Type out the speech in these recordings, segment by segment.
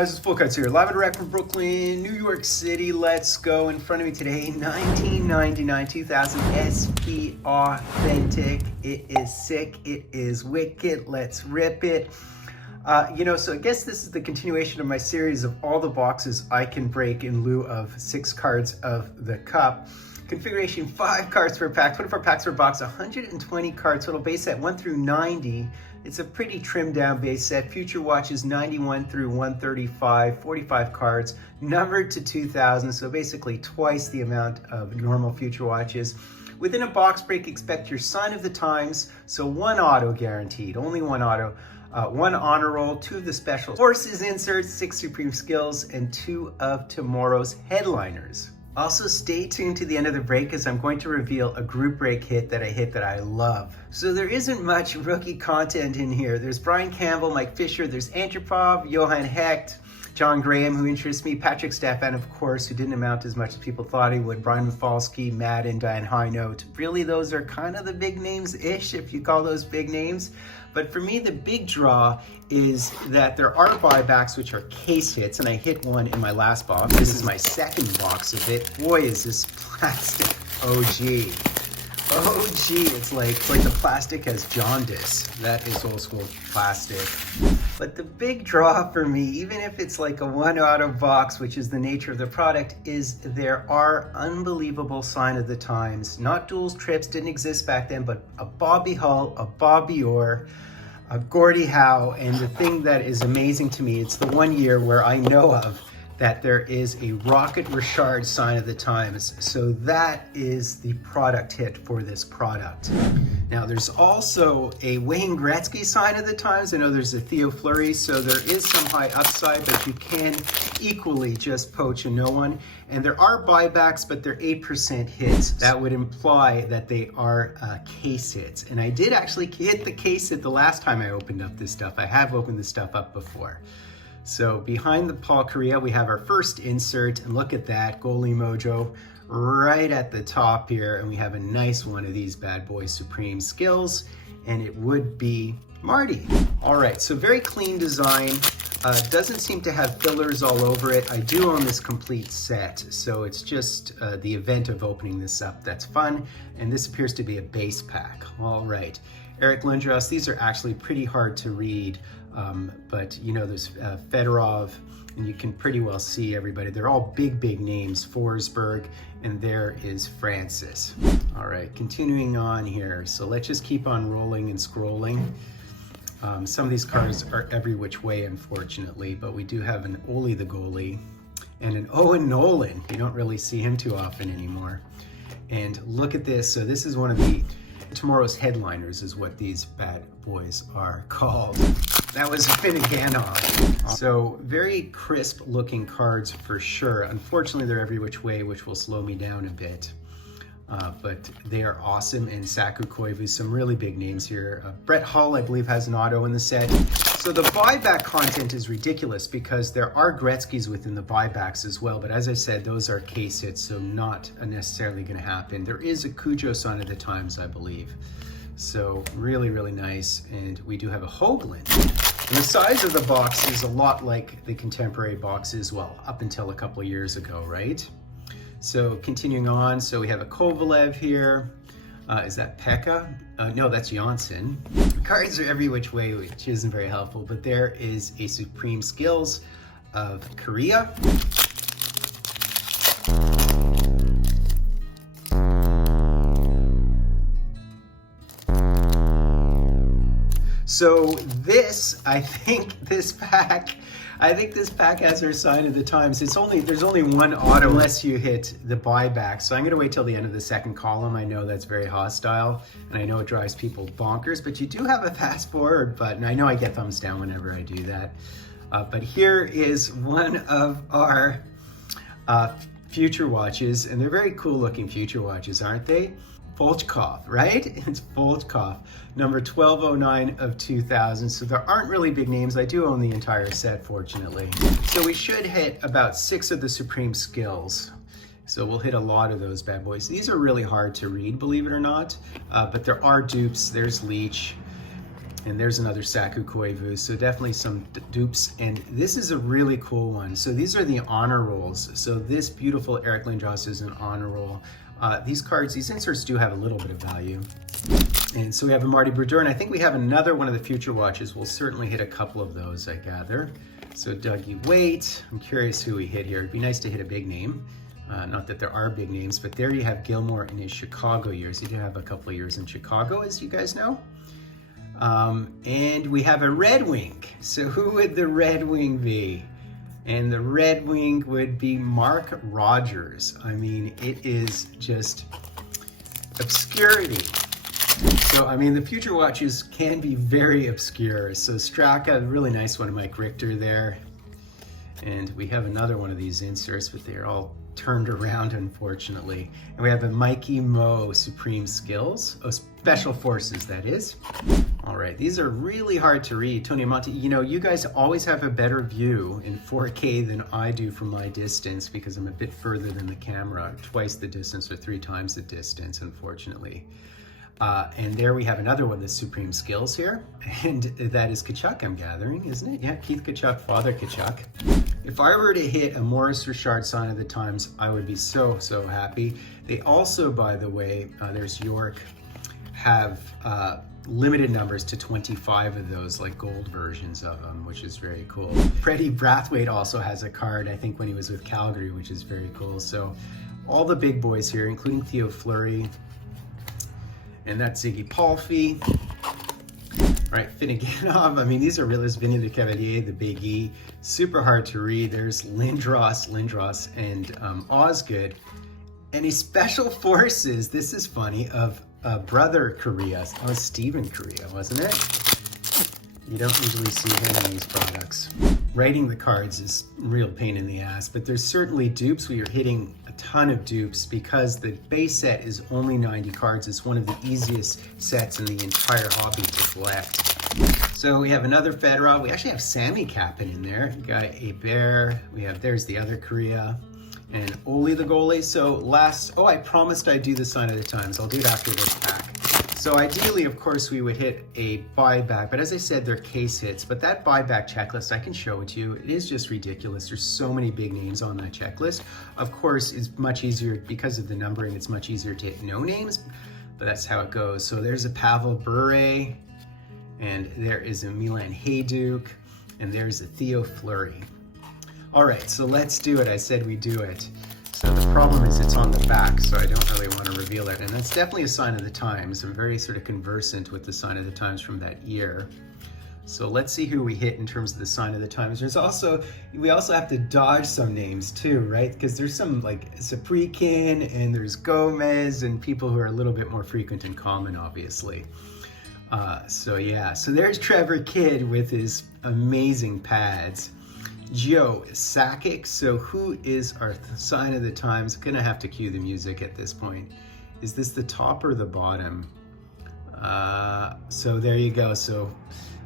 guys, it's Fultoncards here, live and direct from Brooklyn, New York City. Let's go. In front of me today, 1999 2000 SP Authentic. It is sick, it is wicked, let's rip it. So I guess this is the continuation of my series of all the boxes I can break in lieu of 6 cards of the cup. Configuration 5 cards per pack, 24 packs per box, 120 cards total, base set 1 through 90. It's a pretty trimmed down base set. Future watches 91 through 135, 45 cards, numbered to 2000, so basically twice the amount of normal future watches. Within a box break, expect your sign of the times, so 1 auto guaranteed, only 1 auto. 1 honor roll, 2 of the special forces inserts, 6 supreme skills, and 2 of tomorrow's headliners. Also stay tuned to the end of the break as I'm going to reveal a group break hit that I love. So there isn't much rookie content in here. There's Brian Campbell, Mike Fisher, there's Antropov, Johan Hecht, John Graham, who interests me, Patrick Stefan, of course, who didn't amount as much as people thought he would, Brian Mafalski, Madden, Diane Highnote. Really, those are kind of the big names-ish, if you call those big names. But for me, the big draw is that there are buybacks, which are case hits, and I hit one in my last box. This is my second box of it. Boy, is this plastic OG. OG, it's like the plastic has jaundice. That is old school plastic. But the big draw for me, even if it's like a 1 auto box, which is the nature of the product, is there are unbelievable sign of the times. Not duels, trips, didn't exist back then, but a Bobby Hull, a Bobby Orr, a Gordie Howe, and the thing that is amazing to me, it's the 1 year where I know of that there is a Rocket Richard sign of the times. So that is the product hit for this product. Now there's also a Wayne Gretzky sign of the times. I know there's a Theo Fleury, so there is some high upside, but you can equally just poach a no one. And there are buybacks, but they're 8% hits. That would imply that they are case hits. And I did actually hit the case hit the last time I opened up this stuff. I have opened this stuff up before. So behind the Paul Kariya, we have our first insert, and look at that, goalie mojo right at the top here, and we have a nice one of these bad boys, Supreme Skills, and it would be Marty. All right, so very clean design. Doesn't seem to have fillers all over it. I do own this complete set, so it's just the event of opening this up that's fun, and this appears to be a base pack. All right, Eric Lindros, these are actually pretty hard to read. But you know, there's Fedorov, and you can pretty well see everybody. They're all big names, Forsberg, and there is Francis. All right, continuing on here. So let's just keep on rolling and scrolling. Some of these cards are every which way, unfortunately, but we do have an Ole the goalie and an Owen Nolan. You don't really see him too often anymore. And look at this. So this is one of the tomorrow's headliners is what these bad boys are called. That was Finneganov. So very crisp looking cards for sure. Unfortunately, they're every which way, which will slow me down a bit. But they are awesome. And Saku Koivu, some really big names here. Brett Hull, I believe, has an auto in the set. So the buyback content is ridiculous because there are Gretzkys within the buybacks as well. But as I said, those are case hits, so not necessarily going to happen. There is a Cujo sign of the times, I believe. So really nice. And we do have a Hoagland. And the size of the box is a lot like the contemporary boxes, well, up until a couple of years ago, right? So continuing on, so we have a Kovalev here. Is that Pekka? No, that's Janssen. Cards are every which way, which isn't very helpful, but there is a Supreme Skills of Kariya. So this, I think this pack has our sign of the times. There's only 1 auto unless you hit the buyback. So I'm gonna wait till the end of the second column. I know that's very hostile, and I know it drives people bonkers, but you do have a fast forward button. I know I get thumbs down whenever I do that. But here is one of our future watches, and they're very cool looking future watches, aren't they? Fultoncards, right? It's Fultoncards, number 1209 of 2000. So there aren't really big names. I do own the entire set, fortunately. So we should hit about 6 of the Supreme Skills. So we'll hit a lot of those bad boys. These are really hard to read, believe it or not, but there are dupes. There's Leech. And there's another Saku Koivu, so definitely some dupes. And this is a really cool one. So these are the honor rolls. So this beautiful Eric Lindros is an honor roll. These cards, these inserts do have a little bit of value. And so we have a Marty Brodeur, and I think we have another one of the future watches. We'll certainly hit a couple of those, I gather. So Dougie Waite, I'm curious who we hit here. It'd be nice to hit a big name. Not that there are big names, but there you have Gilmore in his Chicago years. He did have a couple of years in Chicago, as you guys know. And we have a Red Wing. So who would the Red Wing be? And the Red Wing would be Mark Rogers. I mean, it is just obscurity. So, I mean, the future watches can be very obscure. So Straka, really nice one of Mike Richter there. And we have another one of these inserts, but they're all turned around, unfortunately. And we have a Mikey Mo Supreme Skills. Oh, Special Forces, that is. All right, these are really hard to read. Tony Monti, you know, you guys always have a better view in 4K than I do from my distance because I'm a bit further than the camera, twice the distance or 3 times the distance, unfortunately. And there we have another one, the Supreme Skills here. And that is Kachuk, I'm gathering, isn't it? Yeah, Keith Kachuk, Father Kachuk. If I were to hit a Maurice Richard Sign of the Times, I would be so, so happy. They also, by the way, there's York, have limited numbers to 25 of those, like gold versions of them, which is very cool. Freddie Brathwaite also has a card, I think, when he was with Calgary, which is very cool. So all the big boys here, including Theo Fleury, and that's Ziggy Palffy. All right, Finneganov. I mean, these are real. There's Vinny de Cavalier, the Big E. Super hard to read. There's Lindros, and Osgood. And his Special Forces, this is funny, of Brother Korea. Oh, Stephen Korea, wasn't it? You don't usually see him in these products. Writing the cards is a real pain in the ass, but there's certainly dupes. We are hitting a ton of dupes because the base set is only 90 cards. It's one of the easiest sets in the entire hobby to collect. So we have another Fedorov. We actually have Sammy Kappen in there. We got a Bear. There's the other Korea. And Oli the goalie. So I promised I'd do the Sign of the Times. I'll do it after this pack. So ideally, of course, we would hit a buyback, but as I said, they're case hits. But that buyback checklist, I can show it to you. It is just ridiculous. There's so many big names on that checklist. Of course, it's much easier because of the numbering. It's much easier to hit no names, but that's how it goes. So there's a Pavel Bure, and there is a Milan Hajduk, and there's a Theo Fleury. All right, so let's do it. I said we do it. So the problem is it's on the back, so I don't really want to reveal it. And that's definitely a Sign of the Times. I'm very sort of conversant with the Sign of the Times from that year. So let's see who we hit in terms of the Sign of the Times. We also have to dodge some names too, right? Because there's some like Saprikin and there's Gomez and people who are a little bit more frequent and common, obviously. So there's Trevor Kidd with his amazing pads. Joe Sakic. So who is our Sign of the Times? Gonna have to cue the music at this point. Is this the top or the bottom? So there you go. So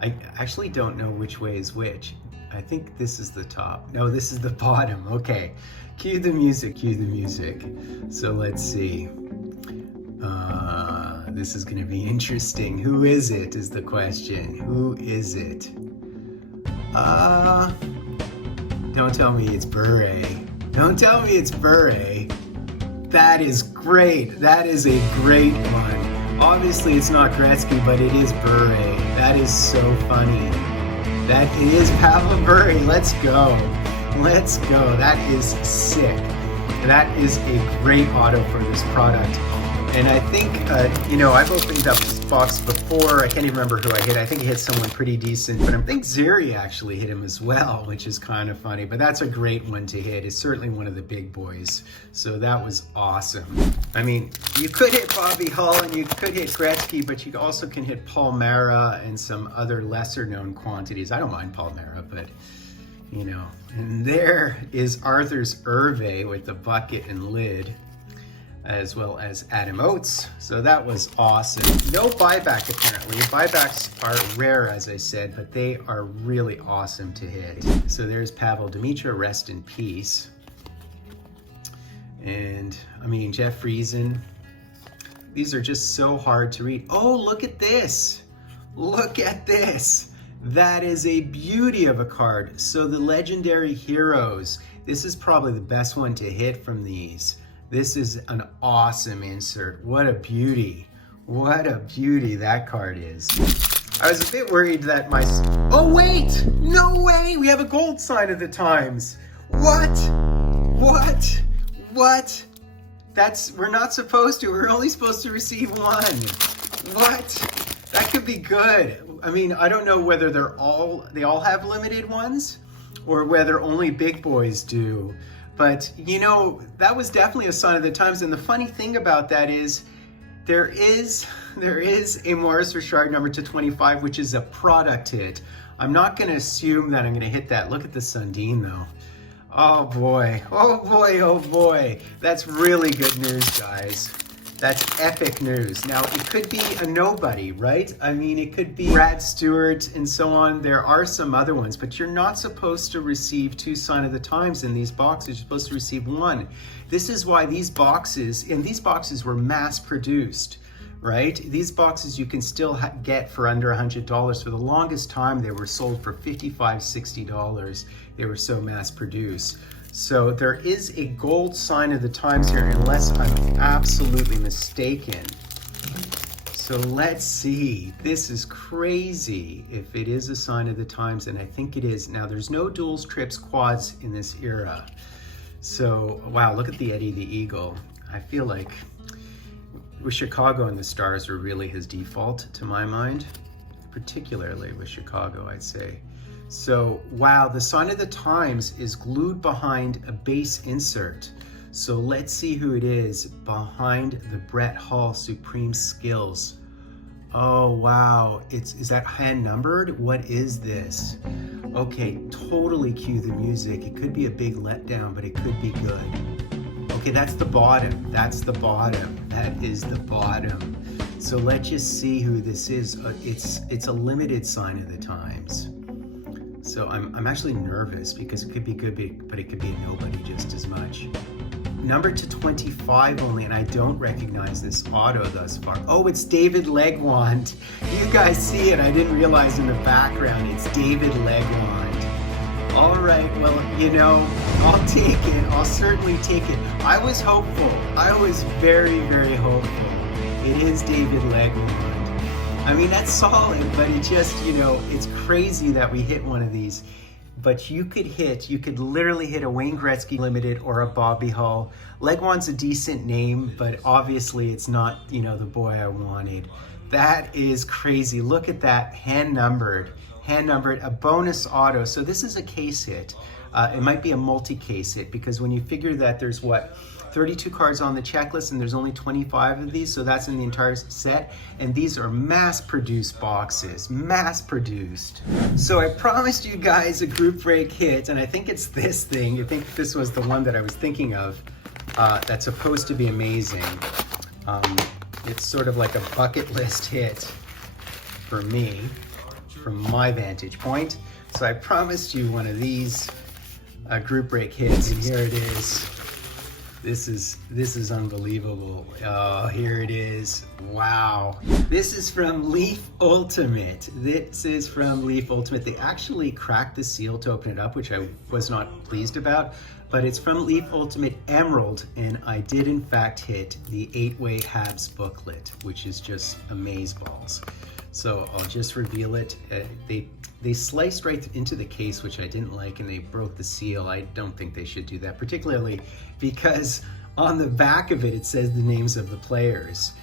I actually don't know which way is which. I think this is the top. No, this is the bottom. Okay, cue the music, cue the music. So let's see. This is gonna be interesting. Who is it is the question. Who is it? Don't tell me it's Bure. Don't tell me it's Bure. That is great. That is a great one. Obviously it's not Gretzky, but it is Bure. That is so funny. That is Pavel Bure. Let's go. Let's go. That is sick. That is a great auto for this product. And I think, I've opened up this box before. I can't even remember who I hit. I think I hit someone pretty decent, but I think Zeri actually hit him as well, which is kind of funny. But that's a great one to hit. It's certainly one of the big boys. So that was awesome. I mean, you could hit Bobby Hull and you could hit Gretzky, but you also can hit Paul Mara and some other lesser known quantities. I don't mind Paul Mara, but And there is Arthur's Hervé with the bucket and lid, as well as Adam Oates. So that was awesome. No buyback apparently. Buybacks are rare, as I said, but they are really awesome to hit. So there's Pavel Demitra, rest in peace. And I mean, Jeff Friesen. These are just so hard to read. Oh, look at this. Look at this. That is a beauty of a card. So the Legendary Heroes, this is probably the best one to hit from these. This is an awesome insert. What a beauty. What a beauty that card is. I was a bit worried that my... Oh wait, no way, we have a gold sign of the times. What? We're not supposed to, we're only supposed to receive one. What? That could be good. I mean, I don't know whether they all have limited ones or whether only big boys do. But you know, that was definitely a sign of the times. And the funny thing about that is there is a Morris Richard number 225, which is a product hit. I'm not going to assume that I'm going to hit that. Look at the Sundin though. Oh boy, oh boy, oh boy. That's really good news, guys. That's epic news. Now, it could be a nobody, right? I mean, it could be Brad Stewart and so on. There are some other ones, but you're not supposed to receive 2 sign of the times in these boxes. You're supposed to receive 1. This is why these boxes, and these boxes were mass produced, right? These boxes you can still get for under $100. For the longest time, they were sold for $55, $60. They were so mass produced. So there is a gold sign of the times here, unless I'm absolutely mistaken. So let's see. This is crazy if it is a sign of the times, and I think it is. Now, there's no duals, trips, quads in this era. So, wow, look at the Eddie the Eagle. I feel like with Chicago and the Stars are really his default, to my mind, particularly with Chicago, I'd say. So, wow, the sign of the times is glued behind a base insert. So let's see who it is behind the Brett Hall Supreme Skills. Oh, wow, is that hand numbered? What is this? Okay, totally cue the music. It could be a big letdown, but it could be good. Okay, that's the bottom. That's the bottom. That is the bottom. So let's just see who this is. It's a limited sign of the times. So I'm actually nervous because it could be good, but it could be a nobody just as much. Number 225 only, and I don't recognize this auto thus far. Oh, it's David Legwand. You guys see it. I didn't realize in the background it's David Legwand. All right, well, you know, I'll take it. I'll certainly take it. I was hopeful. I was very, very hopeful. It is David Legwand. I mean, that's solid, but it just, you know, it's crazy that we hit one of these. But you could literally hit a Wayne Gretzky Limited or a Bobby Hull. Legwand's a decent name, but obviously it's not, you know, the boy I wanted. That is crazy. Look at that, hand numbered, a bonus auto. So this is a case hit. It might be a multi-case hit because when you figure that there's 32 cards on the checklist and there's only 25 of these, so that's in the entire set, and these are mass-produced boxes, mass-produced. So I promised you guys a group break hit, and I think it's this thing. I think this was the one that I was thinking of that's supposed to be amazing. It's sort of like a bucket list hit for me, from my vantage point. So I promised you one of these group break hits, and here it is. This is unbelievable. Oh, here it is. Wow. This is from Leaf Ultimate. This is from Leaf Ultimate. They actually cracked the seal to open it up, which I was not pleased about, but it's from Leaf Ultimate Emerald, and I did in fact hit the 8-way Habs booklet, which is just amazeballs. So I'll just reveal it. They sliced right into the case, which I didn't like, and they broke the seal. I don't think they should do that, particularly because on the back of it, it says the names of the players.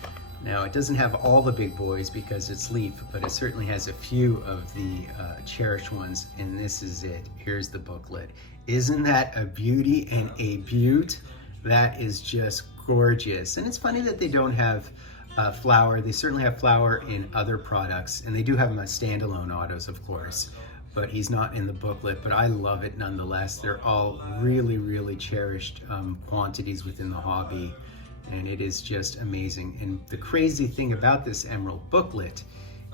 Now, it doesn't have all the big boys because it's Leaf, but it certainly has a few of the cherished ones, and this is it. Here's the booklet. Isn't that a beauty and a beaut? That is just gorgeous. And it's funny that they don't have Flower. They certainly have Flower in other products, and they do have them as standalone autos, of course, but he's not in the booklet. But I love it nonetheless. They're all really, really cherished quantities within the hobby, and it is just amazing. And the crazy thing about this Emerald booklet,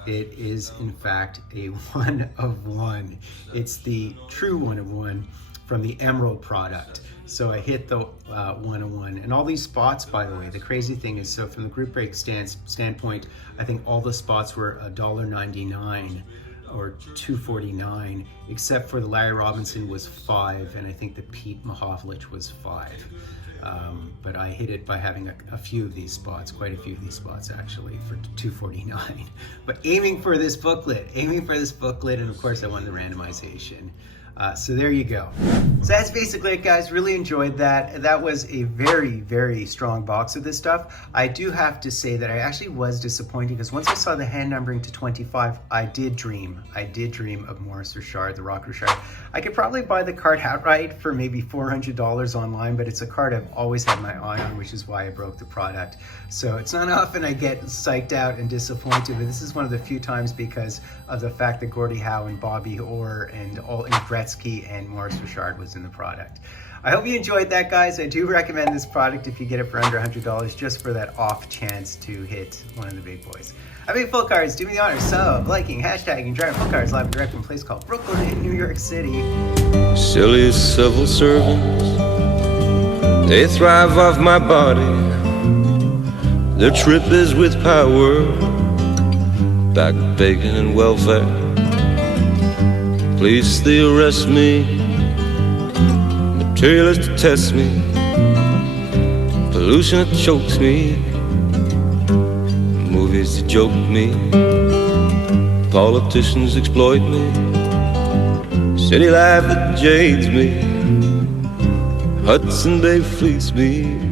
it is in fact a 1 of 1. It's the true 1 of 1 from the Emerald product. So I hit the 101. And all these spots, by the way, the crazy thing is, so from the group break standpoint, I think all the spots were $1.99 or $2.49, except for the Larry Robinson was $5, and I think the Pete Mahovlich was $5. But I hit it by having a few of these spots, quite a few of these spots actually, for $2.49. But aiming for this booklet, and of course I won the randomization. So there you go. So that's basically it, guys. Really enjoyed that. That was a very, very strong box of this stuff. I do have to say that I actually was disappointed because once I saw the hand numbering to 25, I did dream of Maurice Richard, the Rock Richard. I could probably buy the card outright for maybe $400 online, but it's a card I've always had my eye on, which is why I broke the product. So it's not often I get psyched out and disappointed, but this is one of the few times because of the fact that Gordie Howe and Bobby Orr and Gretzky and Maurice Richard was in the product. I hope you enjoyed that, guys. I do recommend this product if you get it for under $100, just for that off chance to hit one of the big boys. I mean, Fultoncards, do me the honor, sub, liking, hashtagging, driving Fultoncards live and direct from a place called Brooklyn in New York City. Silly civil servants, they thrive off my body. Their trip is with power, back bacon and welfare. Police, they arrest me, materialists test me, pollution it chokes me, movies that joke me, politicians exploit me, city life that jades me, Hudson Bay fleece me.